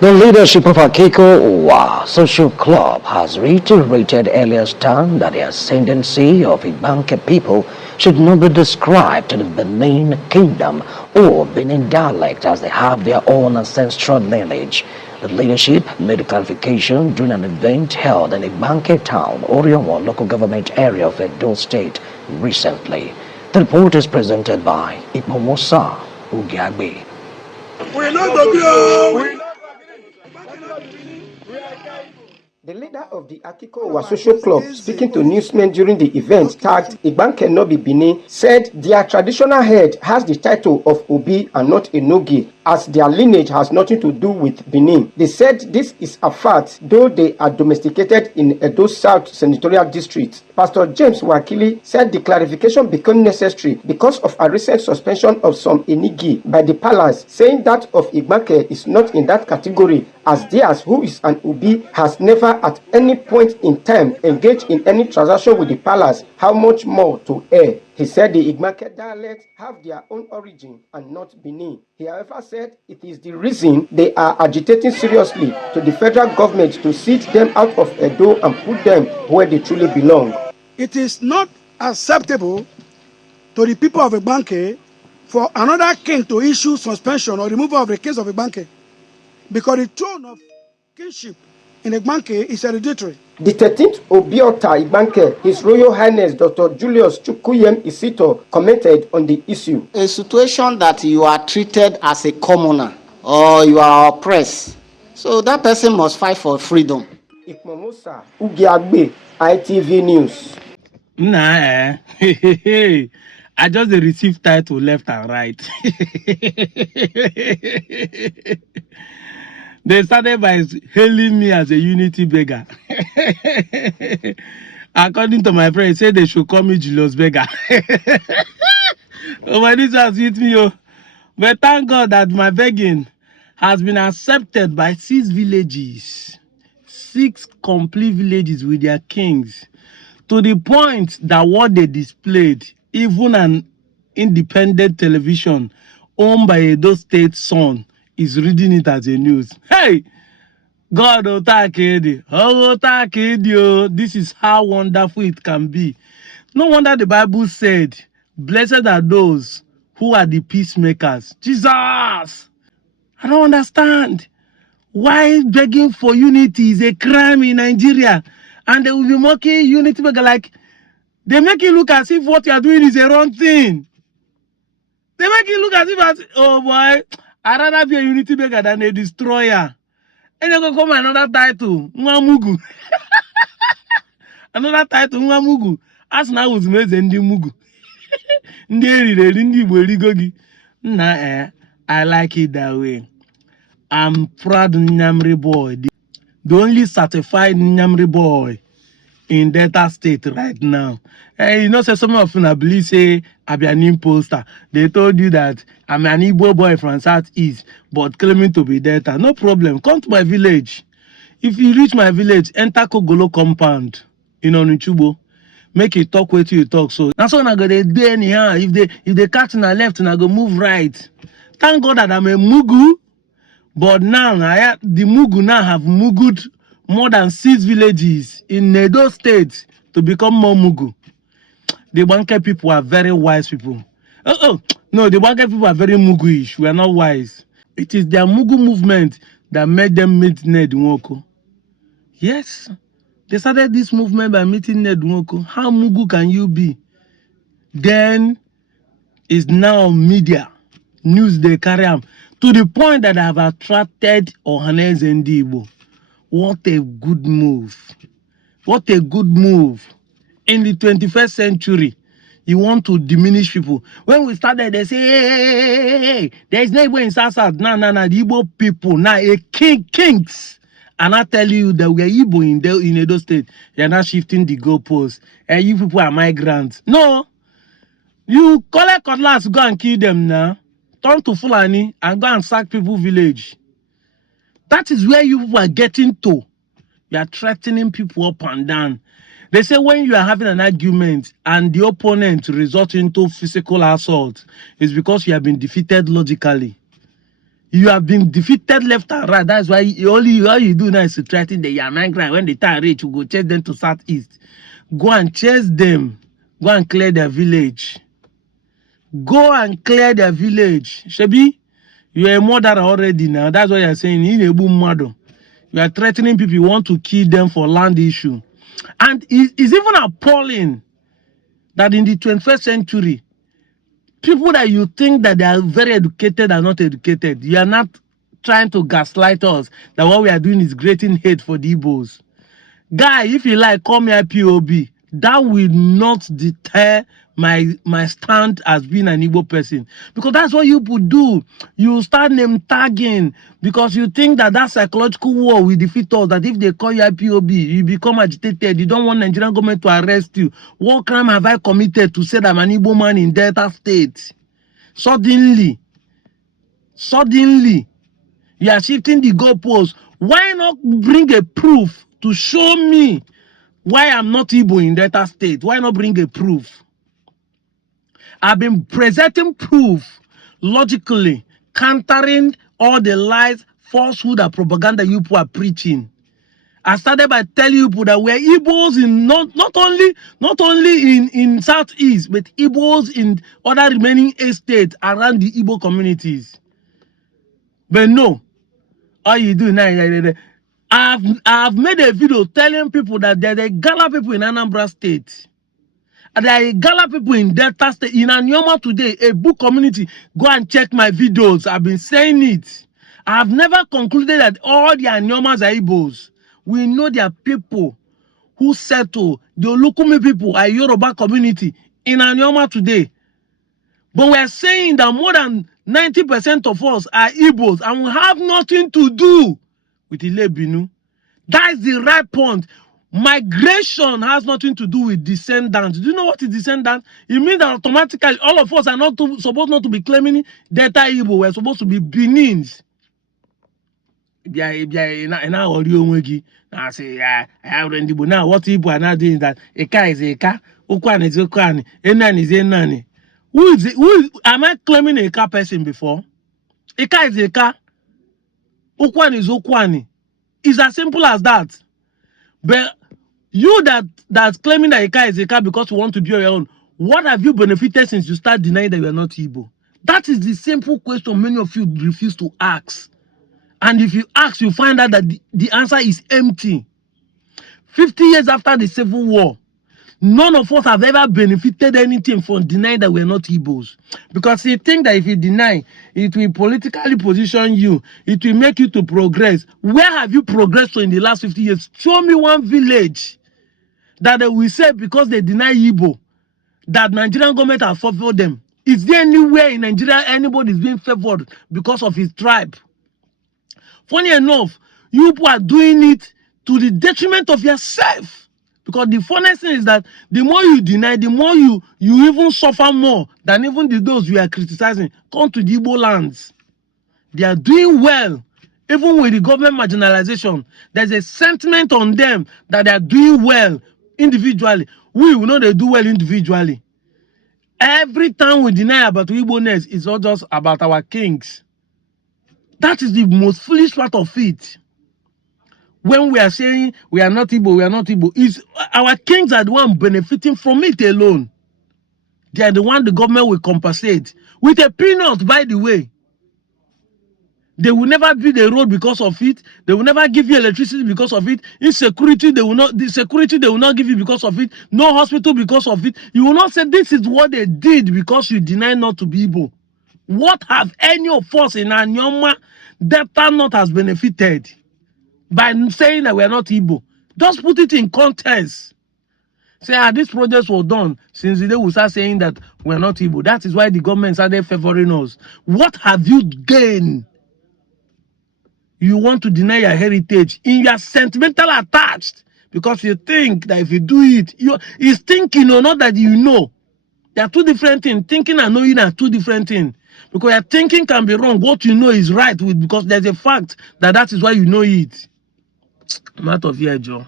The leadership of Akiko Social Club has reiterated earlier stand that the ascendancy of Igbanke people should not be described to the Benin Kingdom or Benin dialect as they have their own ancestral lineage. The leadership made a clarification during an event held in Igbanke town, Orionwa local government area of Edo State recently. The report is presented by Igboness. We're not the The leader of the Akiko Social Club, speaking to newsmen during the event tagged Igbanke no be Benin, said their traditional head has the title of Obi and not Enogi, as their lineage has nothing to do with Benin. They said this is a fact, though they are domesticated in Edo South Senatorial District. Pastor James Wakili said the clarification became necessary because of a recent suspension of some Enigi by the palace, saying that of Igbanke is not in that category, as theirs, who is an Obi, has never at any point in time engaged in any transaction with the palace, how much more to err. He said the Igbanke dialects have their own origin and not Benin. He however said it is the reason they are agitating seriously to the federal government to seat them out of Edo and put them where they truly belong. It is not acceptable to the people of Igbanke for another king to issue suspension or removal of the case of Igbanke, because the throne of kingship in Igbanke is hereditary. The 13th Obiota Igbanke, His Royal Highness Dr. Julius Chukuyem Isito, commented on the issue. A situation that you are treated as a commoner or you are oppressed, so that person must fight for freedom. Igboness Ugiagbe, ITV News. Nah, I just received title left and right. They started by hailing me as a unity beggar. According to my friend, say they should call me Julius Beggar. Oh, but this has hit me. Oh. But thank God that my begging has been accepted by 6 villages. 6 complete villages with their kings. To the point that what they displayed, even an independent television owned by Edo State Sun is reading it as a news. Hey! God, this is how wonderful it can be. No wonder the Bible said, blessed are those who are the peacemakers. Jesus! I don't understand. Why begging for unity is a crime in Nigeria? And they will be mocking unity beggar like, they make it look as if what you are doing is a wrong thing. They make it look as if, oh boy, I'd rather be a unity beggar than a destroyer. And they go come another title, Nwamugu. Another title, Nwamugu. As now was made Ndi Mugu. I like it that way. I'm proud Nyamri boy. The only certified Nyamri boy in Delta State right now. Hey, you know, so some of you believe say I be an imposter. They told you that I'm an Igbo boy from Southeast, but claiming to be Delta. No problem. Come to my village. If you reach my village, enter Kogolo compound in Onuchubo. Make it talk with you talk. So that's when I go they do anyhow. If they cut in the left and I go move right. Thank God that I'm a Mugu. But now the Mugu now have Mugu'd more than 6 villages in Edo State to become more Mugu. The Igbanke people are very wise people. No, the Igbanke people are very Mugu-ish. We are not wise. It is their Mugu movement that made them meet Ned Nwoko. Yes, they started this movement by meeting Ned Nwoko. How Mugu can you be? Then is now media, news they carry on to the point that I have attracted Ohaneze Ndigbo. What a good move. What a good move. In the 21st century, you want to diminish people. When we started, they say, hey, there is no Igbo in South. No, the Igbo people, now a kings. And I tell you that we are Igbo in Edo State. They are not shifting the goalposts. And you people are migrants. No. You collect cutlass, go and kill them now. Turn to Fulani and go and sack people's village. That is where you are getting to. You are threatening people up and down. They say when you are having an argument and the opponent results into physical assault, it's because you have been defeated logically. You have been defeated left and right. That's why all you do now is to threaten the Yamangran. When the time reach, you go chase them to southeast. Go and chase them. Go and clear their village. Go and clear their village. Shebi, you are a murderer already now. That's what you're saying. In a boom murder. You are threatening people. You want to kill them for land issue. And it's even appalling that in the 21st century, people that you think that they are very educated are not educated. You are not trying to gaslight us that what we are doing is creating hate for the Igbos. Guy, if you like, call me a POB. That will not deter my stand as being an Igbo person. Because that's what you would do. You start name tagging because you think that that psychological war will defeat us. That if they call you a POB, you become agitated. You don't want Nigerian government to arrest you. What crime have I committed to say that I'm an Igbo man in Delta State? Suddenly, you are shifting the goalposts. Why not bring a proof to show me why I'm not Igbo in Delta State? Why not bring a proof? I've been presenting proof logically, countering all the lies, falsehood, and propaganda you people are preaching. I started by telling you people that we're Igbos in not only in Southeast, but Igbos in other remaining estates around the Igbo communities. But no, all you do now, I've made a video telling people that there are Gala people in Anambra State. And there are Gala people in Delta State. In Anyoma today, a book community. Go and check my videos. I've been saying it. I've never concluded that all the Anyomas are Igbos. We know there are people who settle. The Olukumi people are Yoruba community in Anyoma today. But we're saying that more than 90% of us are Igbos and we have nothing to do with Ile Binu. That's the right point. Migration has nothing to do with descendants. Do you know what is descendants? It means that automatically all of us are supposed not to be claiming Delta Igbo. We're supposed to be Benins. Now what people are now doing is that Eka is Eka, Ukwan is Ukwan, Enan is Enani. Am I claiming a Eka person before? Eka is Eka, Ukwan is Ukwani. It's as simple as that. But you that's claiming that Eka is Eka because you want to be your own, what have you benefited since you start denying that you are not Igbo? That is the simple question many of you refuse to ask. And if you ask, you find out that the answer is empty. 50 years after the Civil War, none of us have ever benefited anything from denying that we're not Igbos. Because you think that if you deny, it will politically position you. It will make you to progress. Where have you progressed in the last 50 years? Show me one village that they will say because they deny Igbo, that Nigerian government has favored them. Is there anywhere in Nigeria anybody is being favored because of his tribe? Funny enough, you people are doing it to the detriment of yourself. Because the funniest thing is that the more you deny, the more you even suffer more than even those you are criticizing. Come to the Igbo lands. They are doing well. Even with the government marginalization, there's a sentiment on them that they are doing well individually. We know they do well individually. Every time we deny about Igboness, it's not just about our kings. That is the most foolish part of it. When we are saying we are not Igbo, is our kings are the one benefiting from it alone. They are the one the government will compensate with a peanut, by the way. They will never build a road because of it. They will never give you electricity because of it. Insecurity, they will not give you because of it. No hospital because of it. You will not say this is what they did because you deny not to be Igbo. What have any of us in Anyoma Delta North has benefited by saying that we are not Igbo? Just put it in context. Say, these projects were done since the day we start saying that we are not Igbo. That is why the government started favoring us. What have you gained? You want to deny your heritage in your sentimental attached because you think that if you do it, it's thinking or not that you know. They are two different things. Thinking and knowing are two different things. Because your thinking can be wrong. What you know is right because there's a fact that is why you know it. I'm out of here, Joe.